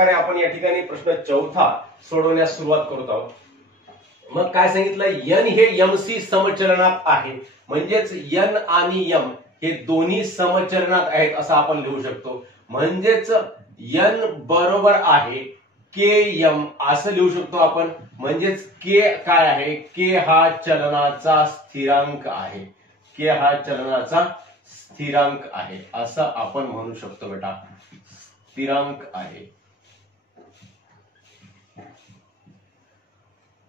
प्रकारे आपण या ठिकाणी प्रश्न चौथा सोडवण्यास सुरुवात करत आहोत। मग काय सांगितलं, n हे mc समचलनात आहे, म्हणजेच n आणि m हे दोन्ही समचलनात आहेत असं आपण लिहू शकतो। म्हणजेच n बरोबर आहे km असं लिहू शकतो आपण। म्हणजेच k काय आहे, k हा चलनाचा स्थिरांक आहे, k हा चलनाचा स्थिरांक आहे असं आपण म्हणू शकतो बेटा, स्थिरांक आहे।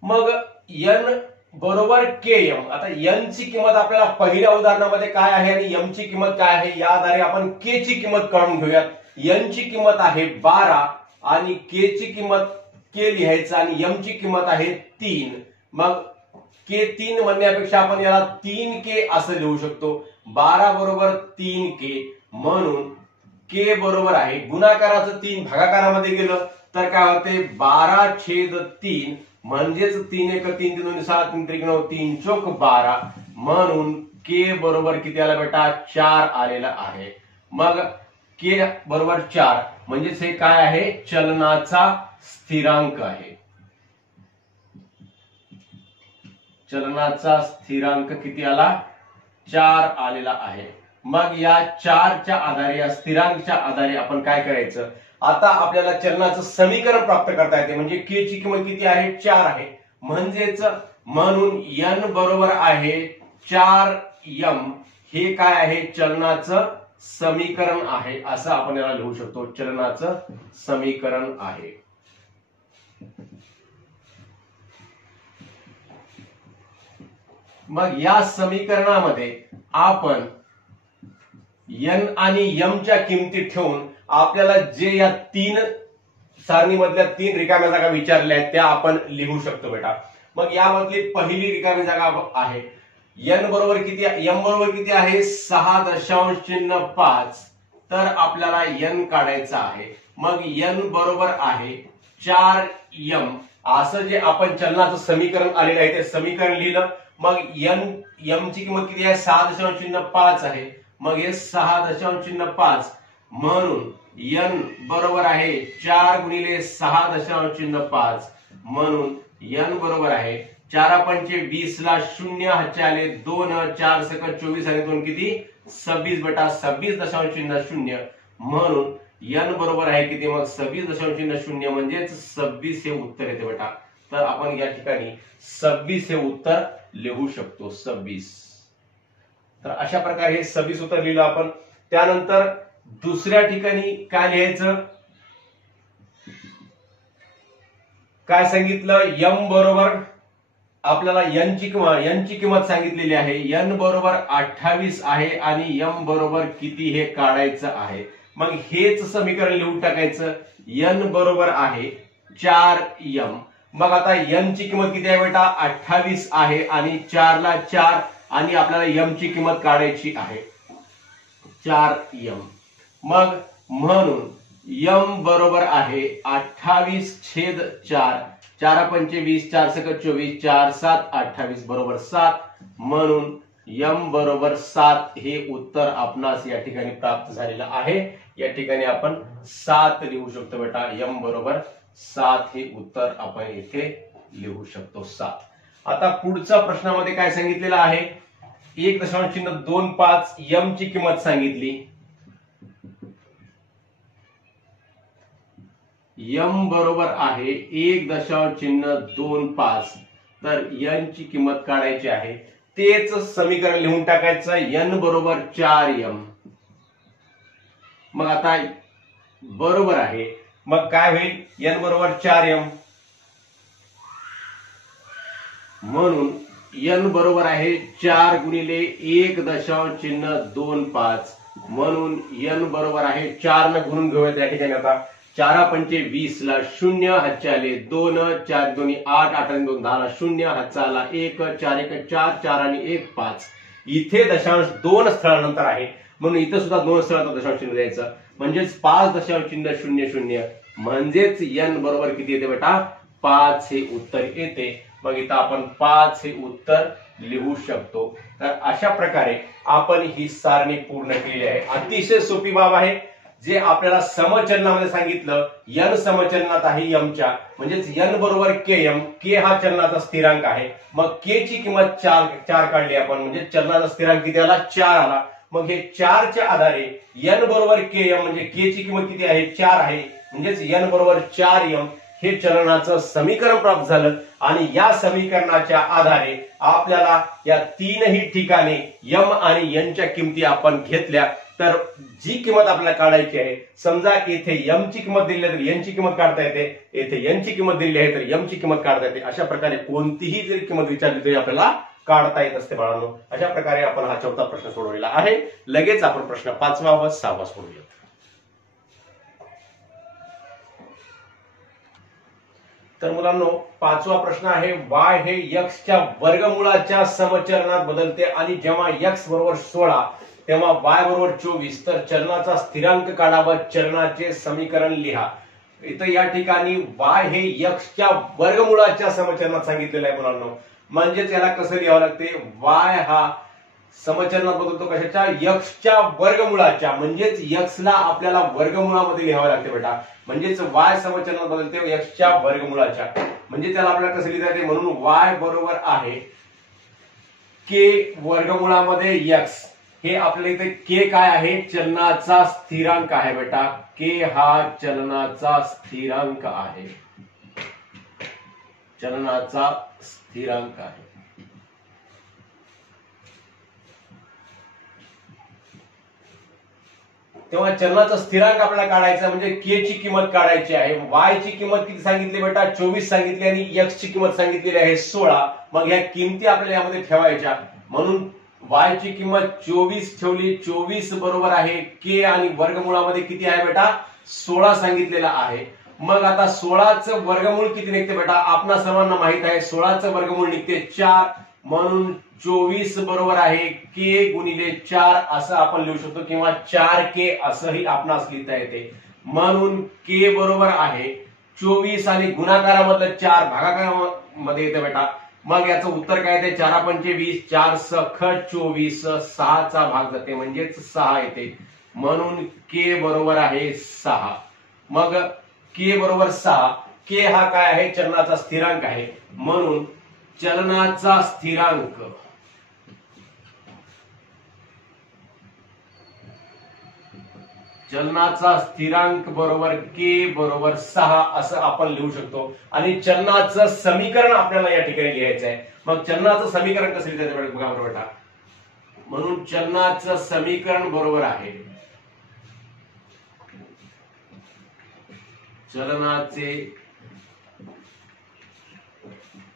मग n बरोबर km, आता n ची किंमत आपल्याला पहिल्या उदाहरणामध्ये काय आहे आणि m ची किंमत काय आहे या आधारे आपण k ची किंमत काढून घेऊयात। n ची किंमत आहे 12 आणि k ची किंमत k लिहायचं आणि m ची किंमत आहे 3। मग k 3 म्हणण्यापेक्षा आपण याला 3k असं लिहू शकतो। 12 बरोबर 3k, म्हणून k बरोबर आहे गुणाकाराचं 3 भागाकारामध्ये गेलं तर काय होते 12/3, म्हणजेच 3 1 3 3 2 7 3 3 9 3 चौक 12, म्हणून k बरोबर किती आला बेटा 4 आलेला आहे। मग k बरोबर 4 म्हणजेच हे काय आहे, चलनाचा स्थिरांक आहे। चलनाचा स्थिरांक किती आला, 4 आलेला आहे। मग या 4 च्या आधारे, या स्थिरांकाच्या आधारे आपण काय करायचं, आता आपल्याला चलनाचं समीकरण प्राप्त करता येते। म्हणजे k ची किंमत किती आहे, 4 आहे, म्हणजेच म्हणून n बरोबर आहे 4m, हे काय आहे, चलनाचं समीकरण आहे असं आपण याला लिहू शकतो, चलनाचं समीकरण आहे। मग या समीकरणामध्ये आपण n आणि m च्या किमती ठेवून आपल्याला जे या 3 सारणीमधल्या 3 रिकाम्या जागा विचारल्या आहेत त्या आपण लिहू शकतो बेटा। मग यामधली पहिली रिकामी जागा आहे n बरोबर किती, m बरोबर किती आहे 6.5, तर आपल्याला n काढायचा आहे। मग n बरोबर आहे 4m, असं जे आपण चलनाचं समीकरण आलेलं आहे ते समीकरण लिहिलं। मग m ची किंमत किती आहे 6.5 आहे, मग हे 6.5, म्हणून n बरोबर आहे 4 गुणिले 6.5, म्हणून n बरोबर आहे 4 पंचे 20 ला 0 हातचे आले 2, 4 सक 24 आणि 2 किती 26 बेटा 26.0, म्हणून n बरोबर आहे किती मग 26.0, म्हणजेच 26 हे उत्तर येते बेटा। तर आपण या ठिकाणी 26 हे उत्तर लिहू शकतो, 26। तर अशा प्रकारे हे 26 उत्तर लिहिलं आपण। त्यानंतर दुसऱ्या ठिकाणी काय लिहायचं, काय सांगितलं, m बरोबर आपल्याला n ची किंमत सांगितलेली आहे, n बरोबर 28 आहे आणि m बरोबर किती हे काढायचं आहे। मग हेच समीकरण लिहून टाकायचं, n बरोबर आहे 4m। मग आता n ची किंमत किती आहे बेटा 28 आहे आणि 4 ला 4 आणि आपल्याला m ची किंमत काढायची आहे 4m। मग म्हणून m बरोबर आहे 28/4, 4 पंचे 20, 4 सक 24, 4 7 28 बरोबर 7, म्हणून m बरोबर 7 हे उत्तर आपणास या ठिकाणी प्राप्त झालेलं आहे। या ठिकाणी आपण 7 लिहू शकतो बेटा, m बरोबर 7 हे उत्तर आपण इथे लिहू शकतो 7। आता पुढच्या प्रश्नामध्ये काय सांगितलेलं आहे, 1.25 m ची किंमत सांगितली, m बरोबर आहे 1.25, तर n ची किंमत काढायची आहे। तेच समीकरण लिहून टाकायचं, n बरोबर 4m। मग आता बरोबर आहे, मग काय होईल, n बरोबर 4m, म्हणून n बरोबर आहे 4 गुणिले 1.25, म्हणून n बरोबर आहे 4 न गुणून घेऊयात या ठिकाणी। आता 4 पंचे 20 ला 0 हातचे आले 2, 4 2 8, 8 आणि 2 10 0 हातचा आला 1, 4 1 4, 4 आणि 1 5। इथे दशांश 2 स्थळानंतर आहे, म्हणून इथे सुद्धा 2 स्थळाचा दशांश चिन्ह द्यायचं, म्हणजेच 5.00, म्हणजेच n बरोबर किती येते बेटा 5 हे उत्तर येते। मग इथं आपण 5 हे उत्तर लिहू शकतो। तर अशा प्रकारे आपण ही सारणी पूर्ण केली आहे। अतिशय सोपी बाब आहे, जे आपल्याला समचलनामध्ये सांगितलं n समचलनात आहे यमच्या, म्हणजेच n बरोबर km, k हा चलनाचा स्थिरांक आहे. मग k ची किंमत 4 काढली आपण, म्हणजे चलनाचा स्थिरांक किती आला 4 आला. मग हे 4 च्या आधारे n बरोबर km, म्हणजे k ची किंमत किती आहे 4 आहे, म्हणजेच n बरोबर 4m हे चलनाचं समीकरण प्राप्त झालं. आणि या समीकरणाच्या आधारे आपल्याला या तीनही ठिकाणी m आणि n च्या किमती आपण घेतल्या. तर जी किंमत आपल्याला काढायची आहे, समजा येथे m ची किंमत दिली आहे तर n ची किंमत काढता येते, येथे n ची किंमत दिली आहे तर m ची किंमत काढता येते. अशा प्रकारे कोणतीही जरी किंमत विचारली तरी आपल्याला काढता येत असते बाळांनो. अशा प्रकारे आपण हा चौथा प्रश्न सोडवलेला आहे. लगेच आपण प्रश्न 5वा व 6वा सोडूया. तर मुलांनो, 5वा प्रश्न आहे, y हे x च्या वर्गमूळाच्या समचलनात बदलते आणि जेव्हा x बरोबर 16 तेव्हा y बरोबर 24, तर चलनाचा स्थिरांक काढा व चलनाचे समीकरण लिहा. इथं या ठिकाणी y हे x च्या वर्गमूळाच्या समचलनात सांगितलेलं आहे मुलांनो. म्हणजे त्याला कसं लिहावं लागते, y हा समचलनात बदलतो कशाच्या, x च्या वर्गमूळाच्या, म्हणजेच x ला आपल्याला वर्गमूळामध्ये लिहावं लागते बेटा. म्हणजेच y समचलनात बदलते x च्या वर्गमूळाच्या, म्हणजे त्याला आपल्याला कसं लिहिता येते, म्हणून y बरोबर आहे k वर्गमूळामध्ये x. हे आपल्या इथे k काय आहे, चलनाचा स्थिरांक आहे बेटा. k हा चलनाचा स्थिरांक आहे, चलनाचा स्थिरांक आहे. तेव्हा चलनाचा स्थिरांक आपल्याला काढायचा, म्हणजे k ची किंमत काढायची आहे. y ची किंमत किती सांगितली बेटा, 24 सांगितली आणि x ची किंमत सांगितलेली आहे 16. मग ह्या किमती आपल्याला यामध्ये ठेवायच्या, म्हणून y ची किंमत 24 ठेवली. 24 बरोबर आहे k आणि वर्गमूळामध्ये किती आहे बेटा 16 सांगितलेला आहे. मग आता 16चं वर्गमूळ किती निघते बेटा, आपणा सर्वांना माहित आहे 16चं वर्गमूळ निघते 4, म्हणून 24 बरोबर आहे k गुणिले 4 असं आपण लिहू शकतो, किंवा 4k असंही आपणास लिहिता येते. म्हणून k बरोबर आहे 24 आणि गुणाकारामधलं 4 भागाकारामध्ये येते बेटा. मग याचं उत्तर काय येते, 4 पंचे 20, 4 सख 24, 6 चा भाग जाते म्हणजेच 6 येते. म्हणून k बरोबर आहे 6. मग k बरोबर 6, k हा काय आहे, चलनाचा स्थिरांक आहे. म्हणून चलनाचा स्थिरांक बरोबर k बरोबर 6 असं आपण लिहू शकतो. आणि चलनाचं समीकरण आपल्याला या ठिकाणी लिहायचं आहे. मग चलनाचं समीकरण कसं लिहायचं बघा बेटा. म्हणून चलनाचं समीकरण बरोबर आहे, चलनाचे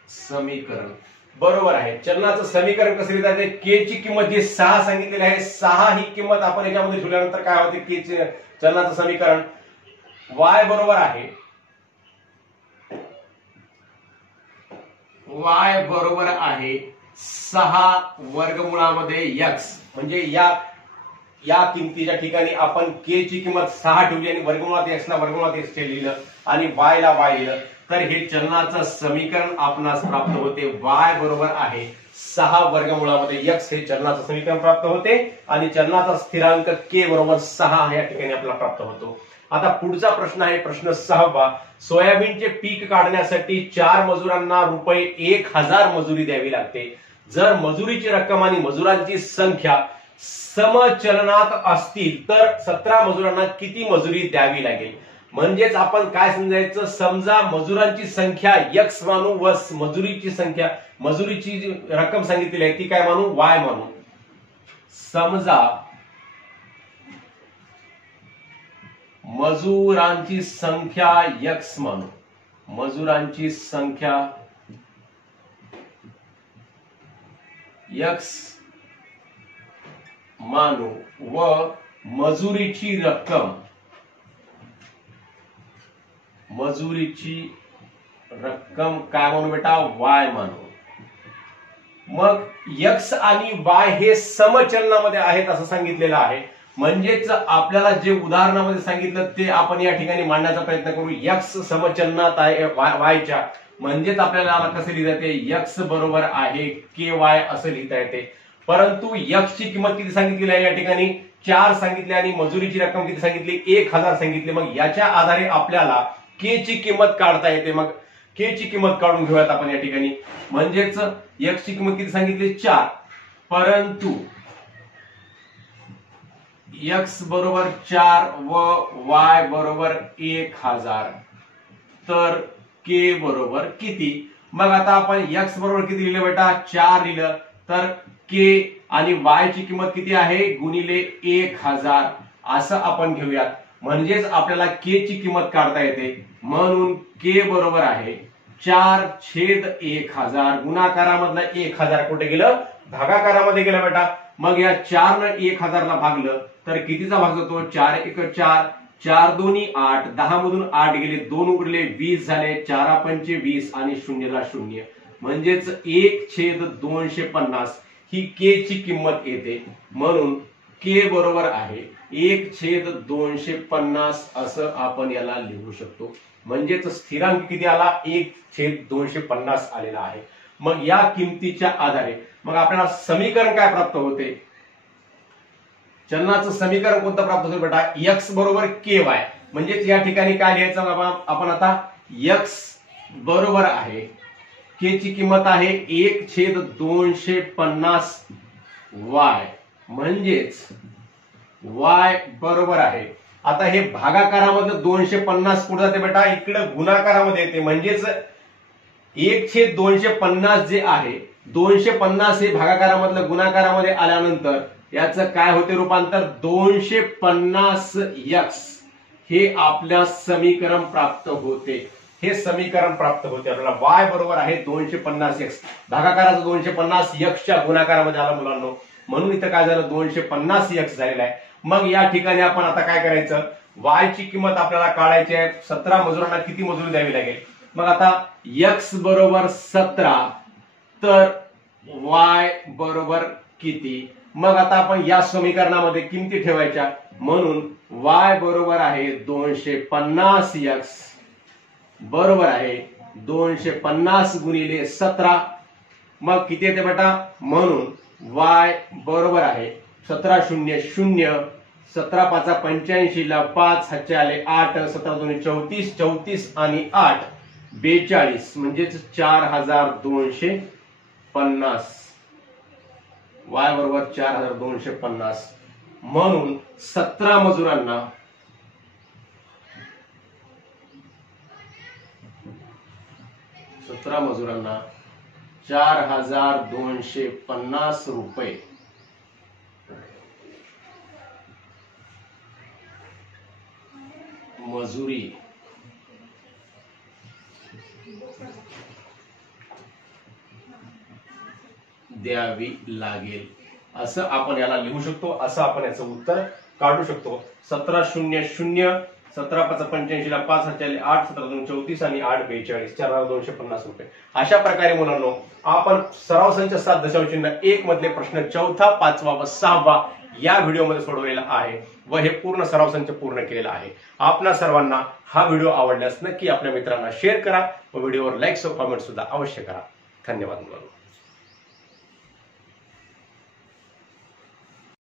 समीकरण बरोबर आहे. चलनाचं समीकरण कसं लिहितात, k ची किंमत जी 6 सांगितलेली आहे, 6 ही किंमत आपण याच्यामध्ये ठेवल्यानंतर काय होते, k चे चलनाचं समीकरण y बरोबर आहे, y बरोबर आहे 6 वर्गमूळामध्ये x. म्हणजे या किमतीच्या ठिकाणी आपण k ची किंमत 6 ठेवली आणि वर्गमूळात x ला वर्गमूळात x लिहिलं आणि y ला y लिहिलं. तर हे चलनाचं समीकरण आपणास प्राप्त होते. y बरोबर आहे 6 वर्गमूळामध्ये x हे चलनाचं समीकरण प्राप्त होते आणि चलनाचा स्थिरांक k बरोबर 6 या ठिकाणी आपल्याला प्राप्त होतो. आता पुढचा प्रश्न आहे प्रश्न 6वा. सोयाबीनचे पीक काढण्यासाठी 4 मजुरांना रुपये 1000 मजुरी द्यावी लागते. जर मजुरीची रक्कम आणि मजुरांची संख्या समचलनात असतील तर 17 मजुरांना किती मजुरी द्यावी लागेल. म्हणजेच आपण काय समजायचं, समजा मजुरांची संख्या x मानू व मजुरीची रक्कम सांगितलेली आहे ती काय मानू, y मानू. समजा मजुरांची संख्या x मानू, मजुरांची संख्या x मानू व मजुरीची रक्कम काय म्हणू बेटा, y मानू. मग x आणि y हे समचलनामध्ये आहेत असं सांगितलेलं आहे. म्हणजेच आपल्याला जे उदाहरणामध्ये सांगितलं ते आपण या ठिकाणी मांडण्याचा प्रयत्न करू. x समचलनात आहे y च्या, म्हणजेच आपल्याला कसं लिहिता येते, x बरोबर आहे ky असं लिहिता येते. परंतु x ची किंमत किती सांगितलेली आहे या ठिकाणी 4 सांगितले आणि मजुरीची रक्कम किती सांगितली 1000 सांगितले। मग याच्या आधारे आपल्याला के ची किंमत काढता येते। मग के ची किंमत काढून घेऊयात आपण या ठिकाणी। म्हणजेच एक्स ची किंमत किती सांगितली 4, परंतु एक्स बरोबर 4 व वाय बरोबर 1000, तर के बरोबर किती। मग आता आपण एक्स बरोबर किती लिहिलं बेटा 4 लिहिलं, तर के आणि वाय ची किंमत किती आहे गुणिले 1000 असं आपण घेऊयात। म्हणजेच आपल्याला के ची किंमत काढता येते। म्हणून के बरोबर आहे 4/1000। गुणाकारामधला 1000 कुठे गेलं भागाकारामध्ये गेलं बेटा। मग या 4 ने 1000 ला भागलं तर कितीचा भाग जातो 4 × 4, 4 × 2 = 8, 10 मधून 8 गेले 2 उरले 20 झाले, 4 × 5 = 20 आणि 0 ला 0। म्हणजेच 1/250 ही के ची किंमत येते। म्हणून के बरोबर आहे 1/250 असं आपण याला लिहू शकतो। म्हणजेच स्थिरांक किती आला 1/250 आलेला आहे। मग या किमतीच्या आधारे मग आपल्याला समीकरण काय प्राप्त होते, चलनाचं समीकरण कोणतं प्राप्त होतं बेटा x बरोबर ky। म्हणजेच या ठिकाणी काय लिहायचं आपण आता x बरोबर आहे के ची किंमत आहे 1/250 y, म्हणजेच y बरोबर आहे। आता हे भागाकारामध्ये 250 कुठे जाते बेटा इकडे गुणाकारामध्ये येते। म्हणजेच 1/250 जे आहे 250 हे भागाकारामधलं गुणाकारामध्ये आल्यानंतर याचं काय होते रूपांतर 250x हे आपल्या समीकरण प्राप्त होते। हे समीकरण प्राप्त होते आपल्याला y बरोबर आहे 250x, भागाकाराचं 250 x च्या गुणाकारामध्ये आला मुलांनो। म्हणून इथं काय झालं 250x झालेला आहे। मग या ठिकाणी आपण आता काय करायचं y ची किंमत आपल्याला काढायची आहे। 17 मजुरांना किती मजुरी द्यावी लागेल। मग आता x बरोबर 17 तर y बरोबर किती। मग आता आपण या समीकरणामध्ये किमती ठेवायच्या। म्हणून y बरोबर आहे 250x बरोबर आहे 250 गुणिले 17। मग किती येते बेटा, म्हणून y बरोबर आहे 17 0 0, 17 5 85 ला 5 हातचे आले 8, 17 2 34, 34 आणि 8 42, म्हणजेच 4250। y बरोबर 4250। म्हणून 17 मजुरांना ₹4250 मजुरी द्यावी लागेल असं आपण याला लिहू शकतो। असं आपण याचं उत्तर काढू शकतो। 17 0 0, 17 5 85 ला 5 हातचे आले 8, 17 2 34 आणि 8 42, ₹4250। अशा प्रकारे मुलांनो आपण सराव संच 7.1 मधले प्रश्न 4था 5वा व 6वा या व्हिडिओमध्ये सोडवलेला आहे व हे पूर्ण सराव संच पूर्ण केलेला आहे। आपल्या सर्वांना हा व्हिडिओ आवडल्यास नक्की आपल्या मित्रांना शेअर करा व व्हिडिओवर लाईक व कमेंट सुद्धा अवश्य करा। धन्यवाद मुलांनो।